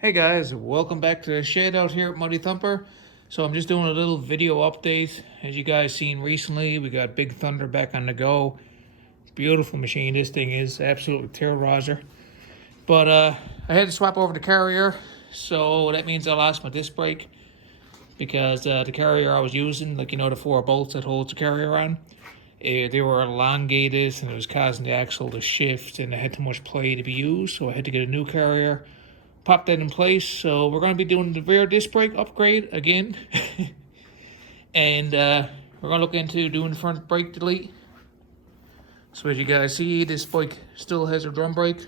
Hey guys, welcome back to the shed out here at MuddyThumper. So I'm just doing a little video update. As you guys seen recently, we got Big Thunder back on the go. Beautiful machine this thing is, absolutely terrorizer. But I had to swap over the carrier, so that means I lost my disc brake because the carrier I was using, like the 4 bolts that holds the carrier on, they were elongated and it was causing the axle to shift and it had too much play to be used, so I had to get a new carrier. Pop that in place. So we're going to be doing the rear disc brake upgrade again. And we're going to look into doing the front brake delete. So as you guys see, this bike still has a drum brake.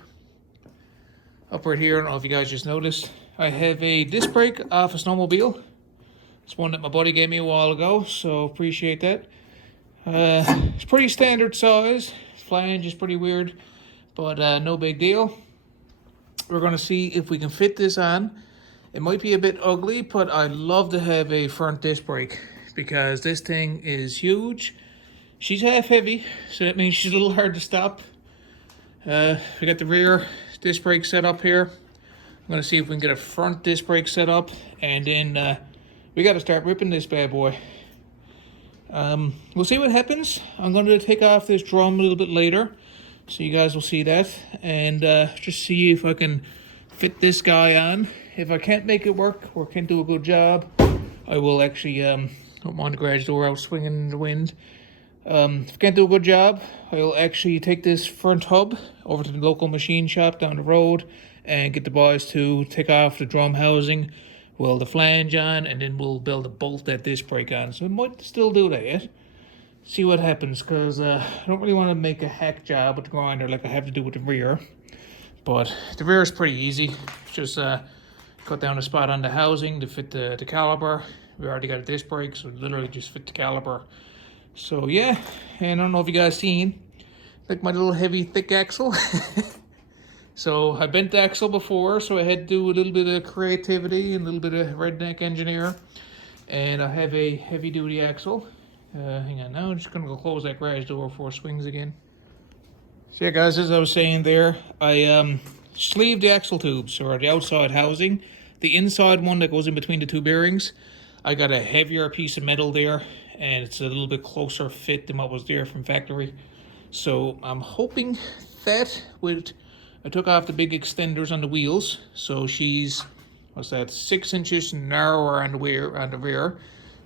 Up right here, I don't know if you guys just noticed, I have a disc brake off a snowmobile. It's one that my buddy gave me a while ago, so appreciate that. It's pretty standard size. Flange is pretty weird, but no big deal. We're going to see if we can fit this on. It might be a bit ugly, but I'd love to have a front disc brake because this thing is huge. She's half heavy, so that means she's a little hard to stop. We got the rear disc brake set up here. I'm going to see if we can get a front disc brake set up, and then we got to start ripping this bad boy. We'll see what happens. I'm going to take off this drum a little bit later, so you guys will see that, and just see if I can fit this guy on. If I can't make it work or can't do a good job, I will actually open the garage door out swinging in the wind. If I can't do a good job, I'll actually take this front hub over to the local machine shop down the road and get the boys to take off the drum housing, weld the flange on, and then we'll build a bolt that disc brake on. So I might still do that yet. See what happens, because I don't really want to make a hack job with the grinder like I have to do with the rear. But the rear is pretty easy. Just cut down a spot on the housing to fit the caliper. We already got a disc brake, so literally just fit the caliper. So yeah, and I don't know if you guys seen, like my little heavy thick axle. So I bent the axle before, so I had to do a little bit of creativity and a little bit of redneck engineer. And I have a heavy duty axle. Hang on now, I'm just going to go close that garage door before it swings again. So yeah guys, as I was saying there, I sleeved the axle tubes, or the outside housing. The inside one that goes in between the two bearings, I got a heavier piece of metal there, and it's a little bit closer fit than what was there from factory. So I'm hoping that I took off the big extenders on the wheels, so she's, 6 inches narrower on the rear.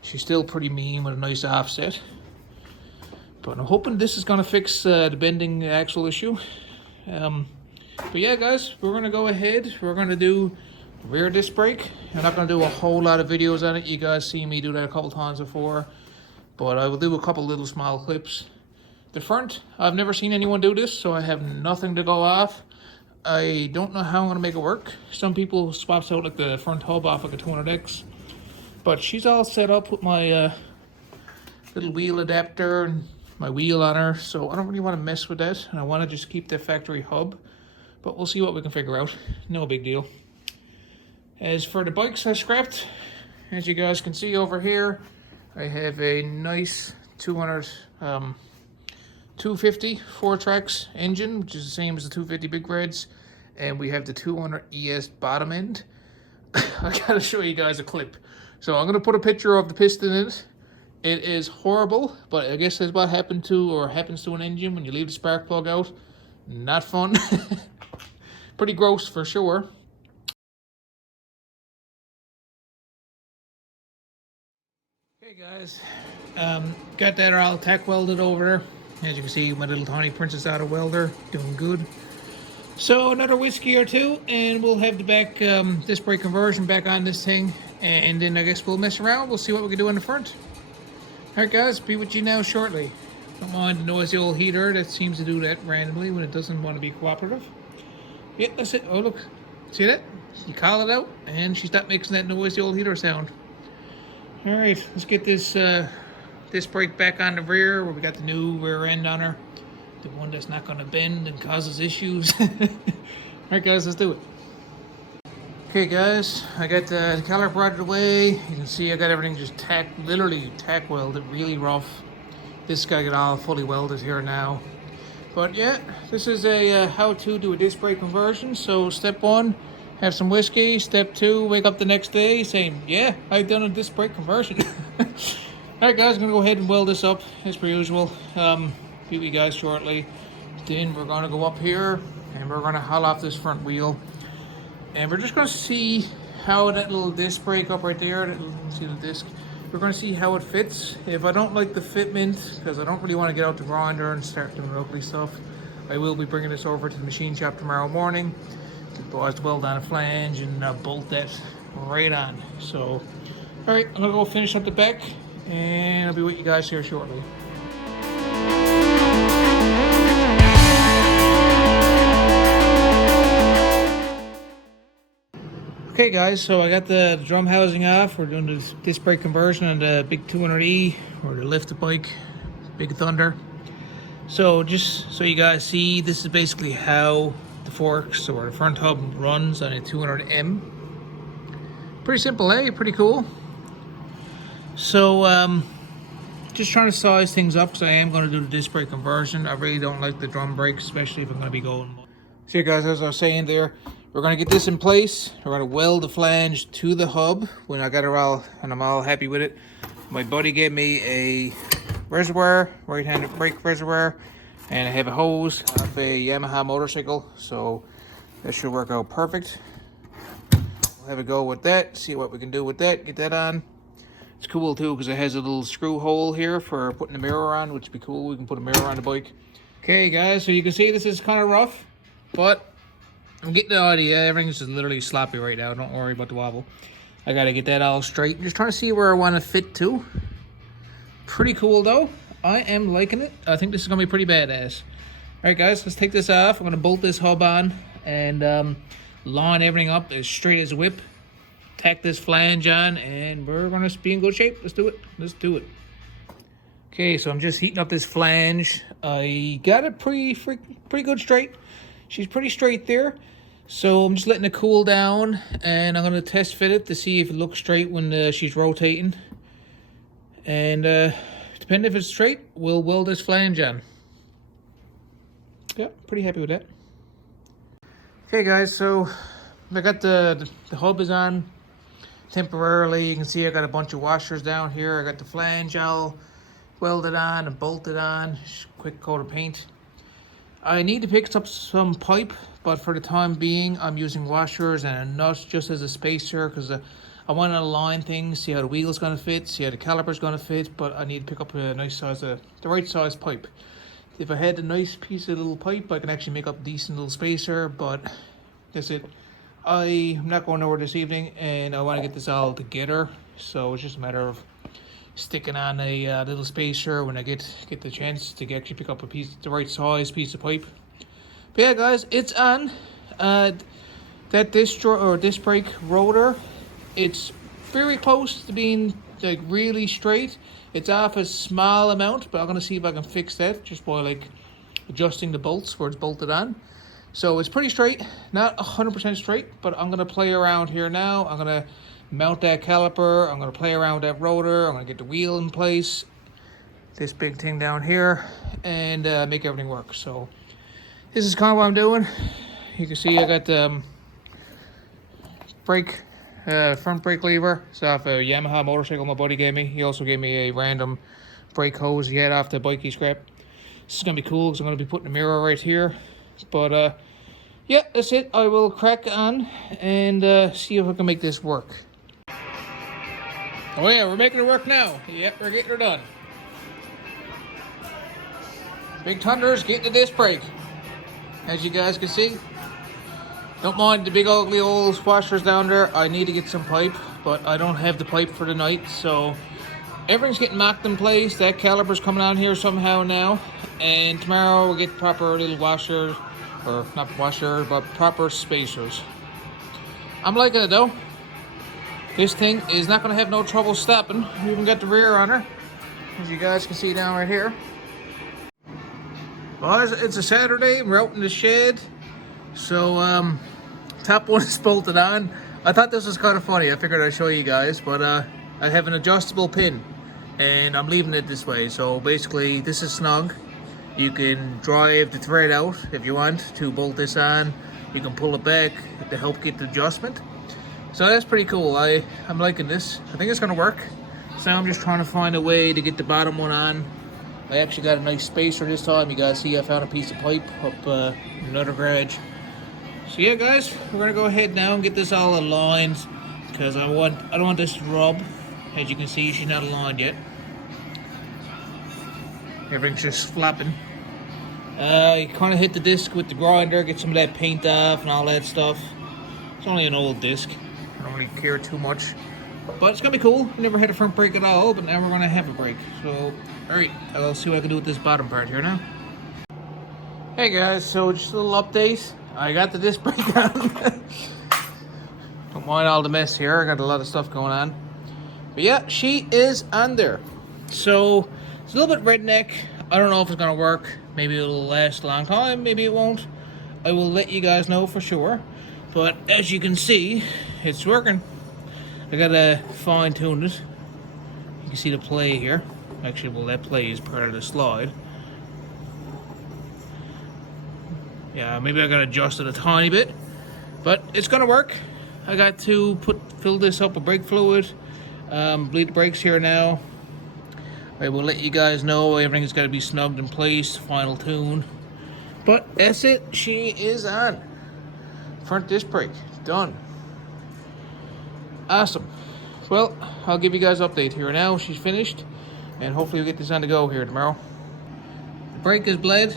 She's still pretty mean with a nice offset. But I'm hoping this is going to fix the bending axle issue. But yeah, guys, we're going to go ahead. We're going to do rear disc brake. I'm not going to do a whole lot of videos on it. You guys see me do that a couple times before. But I will do a couple little small clips. The front, I've never seen anyone do this, so I have nothing to go off. I don't know how I'm going to make it work. Some people swaps out like the front hub off like a 200X. But she's all set up with my little wheel adapter and my wheel on her, so I don't really want to mess with that, and I want to just keep the factory hub. But we'll see what we can figure out. No big deal. As for the bikes I scrapped, as you guys can see over here, I have a nice 250 4-tracks engine, which is the same as the 250 Big Reds, and we have the 200 ES bottom end. I gotta show you guys a clip. So I'm gonna put a picture of the piston in it. It is horrible, but I guess that's what happens to an engine when you leave the spark plug out. Not fun. Pretty gross for sure. Okay guys, got that all tack welded over there. As you can see, my little tiny Princess Auto welder doing good. So another whiskey or two, and we'll have the back disc brake conversion back on this thing, and then I guess we'll mess around. We'll see what we can do in the front. All right, guys, be with you now shortly. Don't mind the noisy old heater that seems to do that randomly when it doesn't want to be cooperative. Yeah, that's it. Oh look, see that? You call it out, and she stopped making that noisy old heater sound. All right, let's get this disc brake back on the rear, where we got the new rear end on her. The one that's not going to bend and causes issues. Alright guys, let's do it. Okay guys, I got the caliper out of the way. You can see I got everything just literally tack welded, really rough. This guy got all fully welded here now. But yeah, this is a how to do a disc brake conversion. So step one, have some whiskey. Step 2, wake up the next day saying, yeah, I've done a disc brake conversion. Alright guys, I'm going to go ahead and weld this up as per usual. Be with you guys shortly. Then we're going to go up here and we're going to haul off this front wheel. And we're just going to see how that little disc brake up right there, see the disc, we're going to see how it fits. If I don't like the fitment, because I don't really want to get out the grinder and start doing ugly stuff, I will be bringing this over to the machine shop tomorrow morning. Go out to weld on a flange and bolt that right on. So, alright, I'm going to go finish up the back and I'll be with you guys here shortly. Okay guys, so I got the drum housing off. We're doing the disc brake conversion on the big 200E, or the lifted bike, Big Thunder. So just so you guys see, this is basically how the forks or the front hub runs on a 200M. Pretty simple, eh? Pretty cool. So just trying to size things up because I am going to do the disc brake conversion. I really don't like the drum brakes, especially if I'm going to be going. So guys, as I was saying there, we're going to get this in place. We're going to weld the flange to the hub when I got it all, and I'm all happy with it. My buddy gave me a reservoir, right-handed brake reservoir, and I have a hose off a Yamaha motorcycle, so that should work out perfect. We'll have a go with that, see what we can do with that, get that on. It's cool too because it has a little screw hole here for putting the mirror on, which would be cool. We can put a mirror on the bike. Okay guys, so you can see this is kind of rough, but I'm getting the idea. Everything's just literally sloppy right now. Don't worry about the wobble. I gotta get that all straight. I'm just trying to see where I want to fit to. Pretty cool though. I am liking it. I think this is gonna be pretty badass. Alright guys, let's take this off. I'm gonna bolt this hub on and line everything up as straight as a whip. Tack this flange on and we're gonna be in good shape. Let's do it. Let's do it. Okay, so I'm just heating up this flange. I got it pretty good straight. She's pretty straight there. So I'm just letting it cool down and I'm going to test fit it to see if it looks straight when she's rotating. And depending if it's straight, we'll weld this flange on. Yeah, pretty happy with that. Okay guys, so I got the hub is on temporarily. You can see I got a bunch of washers down here. I got the flange all welded on and bolted on. Just a quick coat of paint. I need to pick up some pipe, but for the time being, I'm using washers and a nut just as a spacer because I want to align things, see how the wheel's going to fit, see how the caliper's going to fit, but I need to pick up a nice size, the right size pipe. If I had a nice piece of little pipe, I can actually make up a decent little spacer, but that's it. I'm not going nowhere this evening, and I want to get this all together, so it's just a matter of sticking on a little spacer when I get the chance to actually pick up the right size piece of pipe. But yeah guys, it's on. That disc brake rotor, it's very close to being like really straight. It's off a small amount, but I'm gonna see if I can fix that just by like adjusting the bolts where it's bolted on. So it's pretty straight, not 100% straight, but I'm gonna play around here now. I'm gonna mount that caliper, I'm going to play around with that rotor, I'm going to get the wheel in place, this big thing down here, and make everything work. So this is kind of what I'm doing. You can see I got the front brake lever. It's off a Yamaha motorcycle my buddy gave me. He also gave me a random brake hose he had off the bike he scrapped. This is going to be cool because I'm going to be putting a mirror right here. But yeah, that's it. I will crack on and see if I can make this work. Oh yeah, we're making it work now. Yep, we're getting her done. Big Thunder's getting the disc brake. As you guys can see. Don't mind the big ugly old washers down there. I need to get some pipe, but I don't have the pipe for the night, so everything's getting mocked in place. That caliper's coming on here somehow now. And tomorrow we'll get proper little washers, or not washer, but proper spacers. I'm liking it though. This thing is not going to have no trouble stopping. We even got the rear on her, as you guys can see down right here. Well, it's a Saturday. We're out in the shed. So, top one is bolted on. I thought this was kind of funny. I figured I'd show you guys. But I have an adjustable pin. And I'm leaving it this way. So, basically, this is snug. You can drive the thread out if you want to bolt this on. You can pull it back to help get the adjustment. So that's pretty cool. I'm liking this. I think it's gonna work. So I'm just trying to find a way to get the bottom one on. I actually got a nice spacer this time. You guys see I found a piece of pipe up in another garage. So yeah guys, we're gonna go ahead now and get this all aligned because I don't want this to rub. As you can see, she's not aligned yet. Everything's just flapping. You kind of hit the disc with the grinder, get some of that paint off and all that stuff. It's only an old disc. I don't really care too much. But it's gonna be cool. Never had a front brake at all, but now we're gonna have a brake. So, alright, I'll see what I can do with this bottom part here now. Hey guys, so just a little update. I got the disc brake on. Don't mind all the mess here, I got a lot of stuff going on. But yeah, she is on there. So, it's a little bit redneck. I don't know if it's gonna work. Maybe it'll last a long time, maybe it won't. I will let you guys know for sure. But as you can see, it's working. I gotta fine tune it. You can see the play here. Actually, well, that play is part of the slide. Yeah, maybe I gotta adjust it a tiny bit. But it's gonna work. I got to fill this up with brake fluid. Bleed the brakes here now. I will let you guys know everything's got to be snugged in place, final tune. But that's it, she is on. Front disc brake, done. Awesome. Well, I'll give you guys an update here now. She's finished, and hopefully we'll get this on the go here tomorrow. The brake is bled.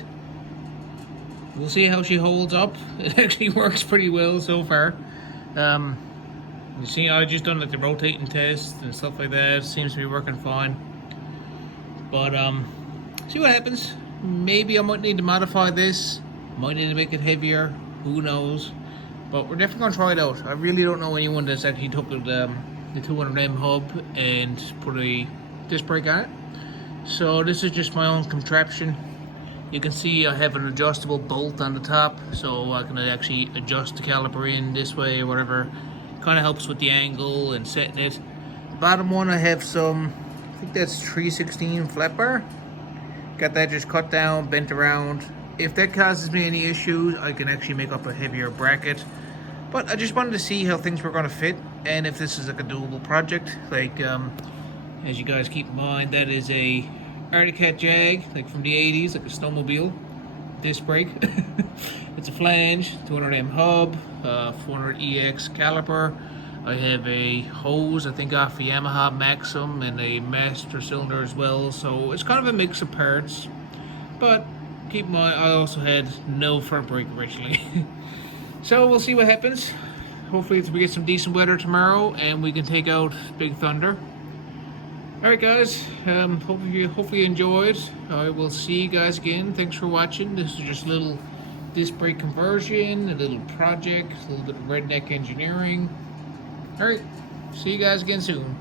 We'll see how she holds up. It actually works pretty well so far. You see, I just done like the rotating test and stuff like that. It seems to be working fine. But see what happens. Maybe I might need to modify this. Might need to make it heavier. Who knows? But we're definitely gonna try it out. I really don't know anyone that's actually took the 200M hub and put a disc brake on it. So this is just my own contraption. You can see I have an adjustable bolt on the top, so I can actually adjust the caliper in this way or whatever. Kind of helps with the angle and setting it. The bottom one I have some, I think that's 316 flat bar. Got that just cut down, bent around. If that causes me any issues, I can actually make up a heavier bracket. But I just wanted to see how things were gonna fit and if this is like a doable project. Like, as you guys keep in mind, that is a Arctic Cat Jag, like from the 80s, like a snowmobile disc brake. It's a flange, 200M hub, 400EX caliper. I have a hose, I think off the Yamaha Maxim, and a master cylinder as well. So it's kind of a mix of parts. But keep in mind, I also had no front brake originally. So we'll see what happens. Hopefully we get some decent weather tomorrow and we can take out Big Thunder. Alright guys, hopefully you enjoyed. I will see you guys again. Thanks for watching. This is just a little disc brake conversion, a little project, a little bit of redneck engineering. Alright, see you guys again soon.